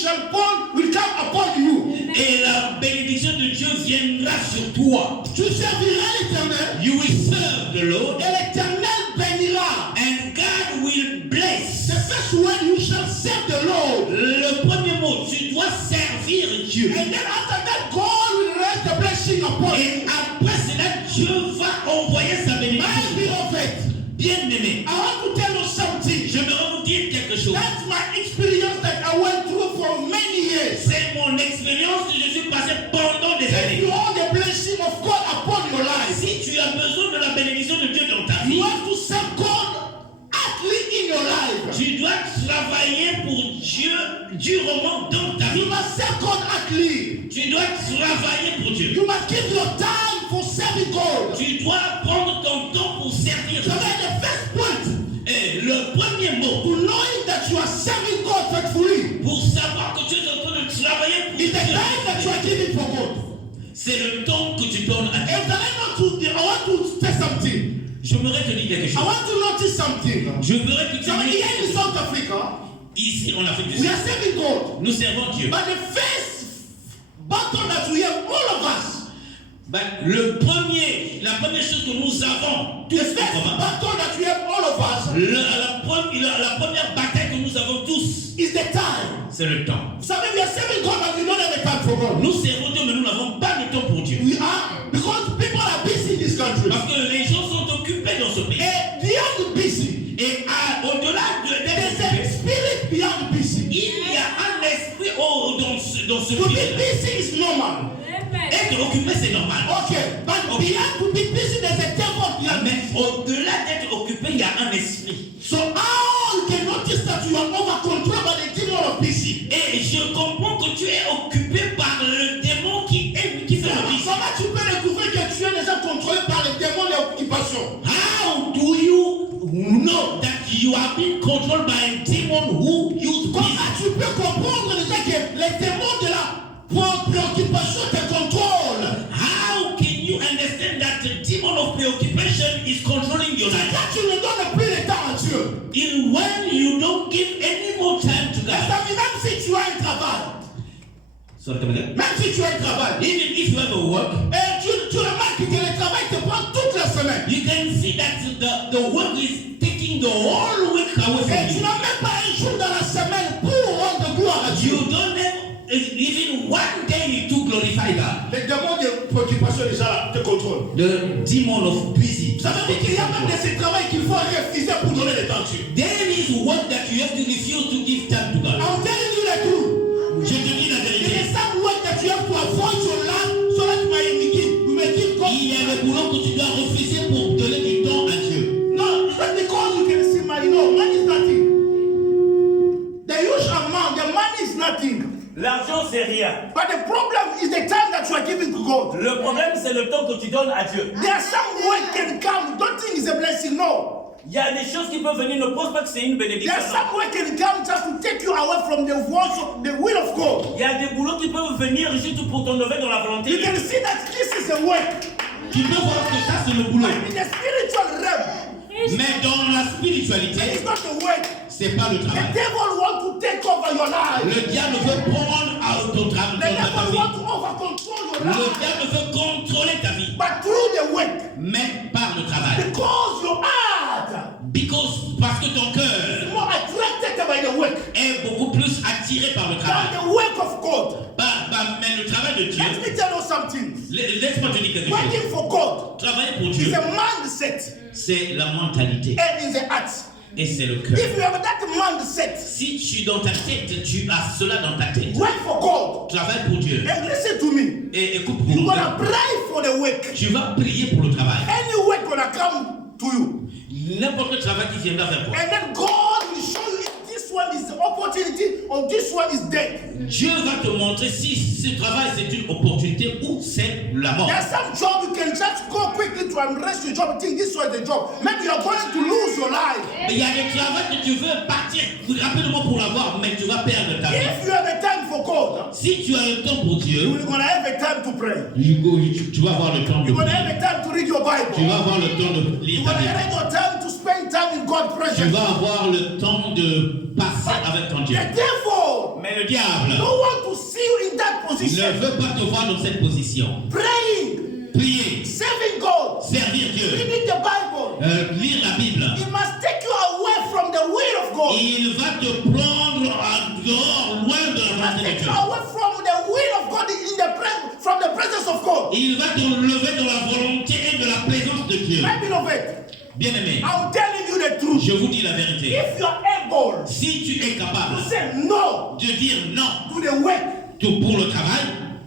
shall fall will come upon you. Et la bénédiction de Dieu viendra sur toi. Tu serviras l'Éternel. You will serve the Lord. Et l'Éternel bénira. And God will bless. The first word, you shall serve the Lord. Le premier mot, tu dois servir Dieu. And then after that, God will raise the blessing upon Et you. après cela, Dieu va envoyer sa My bénédiction. beloved, Bien-aimé, I want to tell you something. j'aimerais vous dire quelque chose. That's my experience that I went through for many years. C'est mon expérience que je suis passé pendant des If années. you want the blessing of God upon your life, Si tu as besoin de la bénédiction de Dieu dans ta you vie, have to serve God actively in your life. tu dois travailler pour Dieu durement dans ta You vie. must serve God actively. Tu dois travailler pour Dieu. You must give your time for serving God. Tu dois prendre ton temps pour servir So Dieu. that's the first point. Et le premier mot, To knowing that you are serving God faithfully pour savoir que tu es en train de travailler pour is the time that you Dieu, are giving for God. c'est le temps que tu donnes à Dieu. And I want to say something. J'aimerais te dire quelque I chose. want to notice something. Je voudrais que tu So here in dises, South Africa, ici en Afrique du we Sud, are serving God. nous servons Dieu. But the first battle that we have, all of us, La première chose que nous avons tous the en first commun, battle that we have, all of us, la première bataille que nous avons tous, is the time. c'est le temps. Vous savez, we are serving God, but we don't have the time for God. Nous servons Dieu, mais nous n'avons pas de temps pour Dieu. We are, because people are busy in this country. Parce que les gens sont occupés dans ce pays. And beyond busy, Et au-delà there's a spirit beyond busy. il y a un esprit dans ce To be pays. busy is normal. Être occupé, c'est normal. Okay, but beyond to be busy, there's a devil beyond. Mais au-delà d'être occupé, il y a un esprit. So how you can notice that you are over controlled by the demon of busy. Et je comprends que tu es occupé par le démon qui fait le busy. Comment tu peux découvrir que tu es déjà contrôlé par le démon de l'occupation? How do you know that you are being controlled by a demon who use Comment busy? tu peux comprendre déjà que les démons de la préoccupation te contrôlent? How can you understand that the demon of preoccupation is controlling your life? Quand tu ne donnes plus le temps à Dieu. When you don't give any more time to God. C'est-à-dire, même si tu as un travail, même si tu as un travail, Even if you have a work, et tu remarques que le travail te prend toute la semaine, you can see that the work is taking the whole week away et from tu you. n'as même pas un jour dans la semaine pour rendre gloire à Dieu. You don't have even one day to glorify God. Les démons de préoccupation déjà te contrôlent. The demon of busy. Ça veut dire qu'il y a même de ce travail qu'il faut refuser pour donner le temps à Dieu. There is work that you have to refuse to give time to God. I'm telling you the truth. Je te dis la There vérité. is some work that you have to avoid your life so that you may give God. Il y a le boulot que tu dois refuser pour donner du temps à Dieu. No, it's not because you can see money. No, money is nothing. The huge amount, the money is nothing. L'argent, c'est rien. But the problem is the time that you are giving to God. Le problème, c'est le temps que tu donnes à Dieu. There are some work can come. Don't think it's a blessing. No. Il y a des choses qui peuvent venir, ne pense pas que c'est une There bénédiction. are some work can come just to take you away from the will of God. Il y a des boulots qui peuvent venir juste pour t'enlever dans la volonté. You can see that this is a work. Tu peux voir que ça c'est le boulot. But in the spiritual realm, Mais dans la spiritualité, it's not the work. c'est pas le The travail. devil wants to take over your life. Le diable veut prendre à ton The travail. devil wants to over control your Le life. diable veut contrôler ta vie. But through the work, Mais par le travail. because your heart Parce que ton cœur is more attracted by the work est beaucoup plus attiré par le than travail. the work of God. Mais le travail de Dieu, Let me tell you something. laisse-moi te dire quelque chose. Working for God Travailler pour is Dieu, a mindset c'est la mentalité and is the heart. et c'est le cœur. If you have that mindset, Si tu dans ta tête, tu as cela dans ta tête. work for God. Travaille pour Dieu. And listen to me. Et écoute You're pour gonna pray for the work. tu vas prier pour le travail. Any work gonna come to you. N'importe quel travail qui viendra vers toi. And then God will show you if this one is the opportunity or this one is dead. Dieu va te montrer si ce travail c'est une opportunité ou c'est la mort. There's some job you can just go quickly to embrace your job and think this was the job. Maybe you're going to lose your life. Mais il y a des travaux que tu veux partir rapidement pour l'avoir, mais tu vas perdre ta vie. If you have a time for God, Si tu as le temps pour Dieu, you're gonna have a time to pray. tu vas avoir le temps de You're gonna prier. have a time to read your Tu Bible. vas avoir le temps de lire You're ta gonna Bible. have your time to spend time in God's Tu presence. vas avoir le temps de passer avec ton Dieu. The devil Mais le diable don't want to see you in that ne position. veut pas te voir dans cette position. Praying, Prier, serving God, servir Dieu, reading the Bible. lire la Bible. It must take you away from the will of God. Il va te prendre en dehors, loin de la It must volonté de take Dieu. you away from the will of God from the presence of God. Il va te lever de la volonté et de la présence de Dieu. My beloved, Bien-aimé, I'm telling you the truth. je vous dis la vérité. If you are able Si tu es capable to say no de dire non to the work, pour le travail,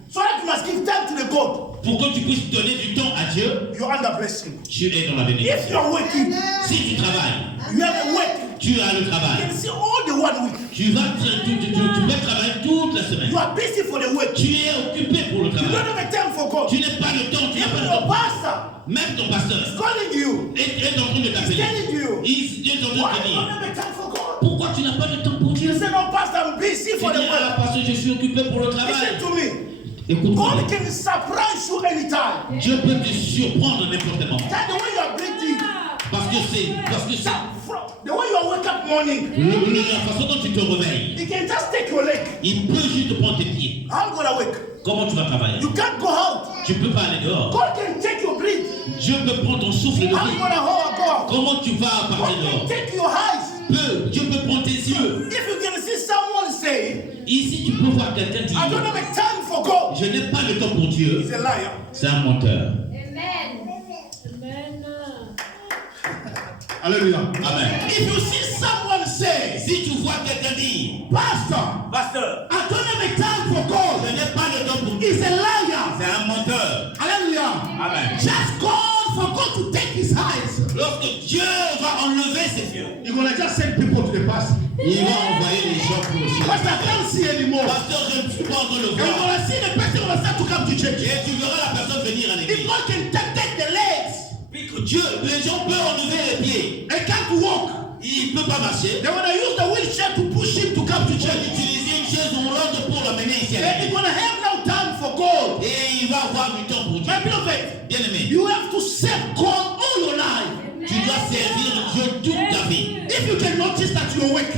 so that you must give time to the God, pour que tu puisses donner du temps à Dieu, you're under blessing. tu es dans la If bénédiction. you're working, Si tu travailles, you have a work. tu as le You travail. can see all the 1 week. Tu vas travailler toute la semaine. You are busy for the work. Tu es occupé pour le You don't travail. have a time for God. Tu n'as pas le temps, tu n'as pas Even le your temps. pastor Même ton pasteur is calling you. est en train de He's t'appeler. telling you. Il est en train Why de te you don't dire, have a time for God? pourquoi tu n'as pas de temps pour You Dieu? say, no, pastor, I'm busy Tu for the dis, ah, work. parce que je suis occupé pour le Listen travail. to me. Écoute-moi, God can surprise you anytime. Dieu peut te surprendre n'importe quel moment. That's the way you are breathing. Parce que c'est The way you are wake up morning. la façon dont tu te réveilles. He can just take your leg. Il peut juste te prendre tes pieds. How you gonna wake? Comment tu vas travailler? You can't go out. Tu peux pas aller dehors. God can take your breath. Dieu peut prendre ton souffle de How you vie. gonna hold God? Comment tu vas God partir can dehors? take your eyes. Dieu peut prendre tes yeux. If you can see someone say, Ici, tu peux voir quelqu'un I don't dire, have a time for God, je n'ai pas le temps pour Dieu. he's a liar. C'est un menteur. Hallelujah. Amen. If you see someone say, Si tu vois quelqu'un dire, Pastor, Pasteur, I don't have a time for je God, n'ai pas le temps pour Dieu. he's a liar. C'est un menteur. Hallelujah. Amen. Just God for God to take his eyes. Lorsque Dieu va enlever ses yeux, You're gonna just send people to the pastor. il va envoyer les gens pour le ciel. Pastor, I can't see anymore. Pasteur, je ne suis pas en train de le And you're voir. gonna see the person gonna start to come to church. Et tu verras la personne venir à If l'église. God can take the legs, Puis que Dieu, les gens peuvent enlever les pieds. they can't walk. Il ne peut pas marcher. They're gonna use the wheelchair to push him to come to Tu vas church. utiliser une chaise roulante pour l'amener ici à And he's l'église. gonna have no time for God. Et il va avoir du temps pour Dieu. My beloved, Bien aimé, you have to serve God all your life. tu dois servir Dieu toute ta vie. If you can notice that you work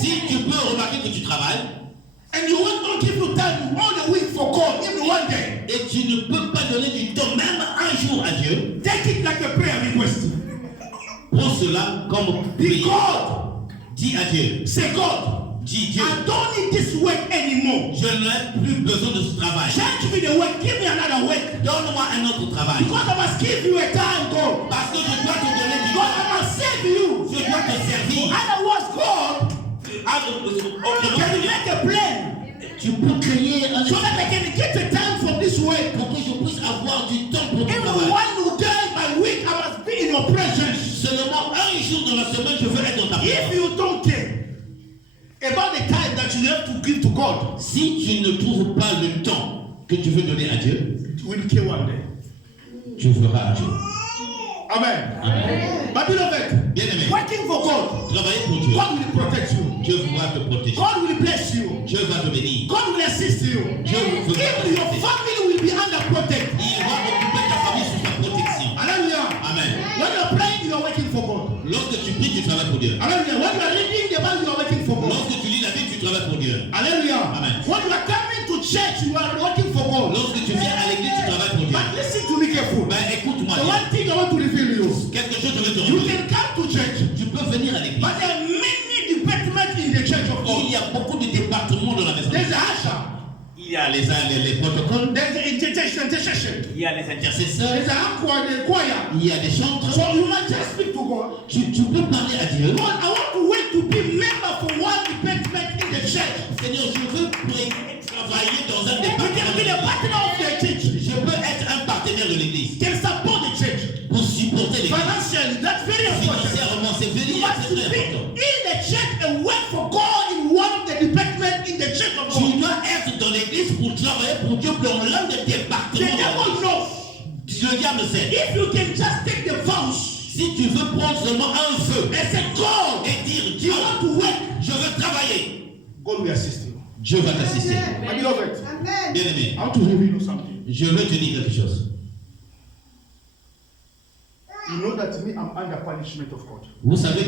Si tu peux remarquer que tu travailles and you will not give you time all the week for God, even one day, et tu ne peux pas donner du temps, même un jour à Dieu, take it like a prayer request. prends cela comme Be prière. God. Dis à Dieu, Say, God, dis Dieu, I don't need this work anymore. je n'ai plus besoin de ce travail. Change me the work. Give me another work. Donne-moi un autre travail. Because I must give you a time, God. Parce que je dois te donner du God, temps. I must save you. Je dois te servir. Otherwise, God, can you make a plan Tu peux créer un so that I can get a time for this work? pour que je puisse avoir du temps pour ton Every travail. one day by week, I must be in your presence. Seulement un jour dans la semaine, je veux être dans ta présence. If you don't care about the time that you have to give to God, Si tu ne trouves pas le temps que tu veux donner à Dieu, you will care one day. tu feras un jour. Amen. Amen. My beloved, Bien aimé, working for God, travailler pour Dieu. God will protect you. Dieu va te protéger. God will bless you. Dieu va te bénir. God will assist you. Dieu va Even your family will be under protect. Il va occuper ta famille sous sa protection. Hallelujah. Amen. When you're praying, you are working for God. Lorsque tu pries, tu travailles pour Dieu. Hallelujah. When you are reading the Bible, you are working for God. Lorsque tu lis la Bible, tu travailles pour Dieu. Hallelujah. Amen. When you are coming to church, you are working for God. Lorsque tu viens à l'église, tu travailles pour Dieu. But listen to me carefully. Ben écoute-moi The bien. one thing I want to reveal you. Quelque chose je vais te You révéler. can come to church, Tu peux venir à l'église. but there are many departments in the church of Il God. y a beaucoup de départements dans la maison. There's a usher. Il y a les protocoles, There's the intercession. il y a les intercesseurs. There's a choir. il y a des chantres. So you must just speak to God. Tu peux parler à Dieu. God, I want to wait to be member for one department in the church. Seigneur, je veux travailler dans un You can be the département. partner of the church. Je peux être un partenaire de l'église Can support the church. pour supporter l'église. Financially, that's very important. Financièrement, c'est You very must très be important. in the church and work for God in one of the departments in the church of Tu God. dois être dans l'église pour travailler pour Dieu dans l'un des The départements. devil knows. Le diable sait. If you can just take the vows Si tu veux prendre seulement un feu and say, God, et dire you Dieu, want to work, je veux travailler, God will assist you. Dieu va t'assister. My beloved, Bien aimé, I want to reveal you something. je veux te dire quelque chose. You know that me, I'm under punishment of God. Vous savez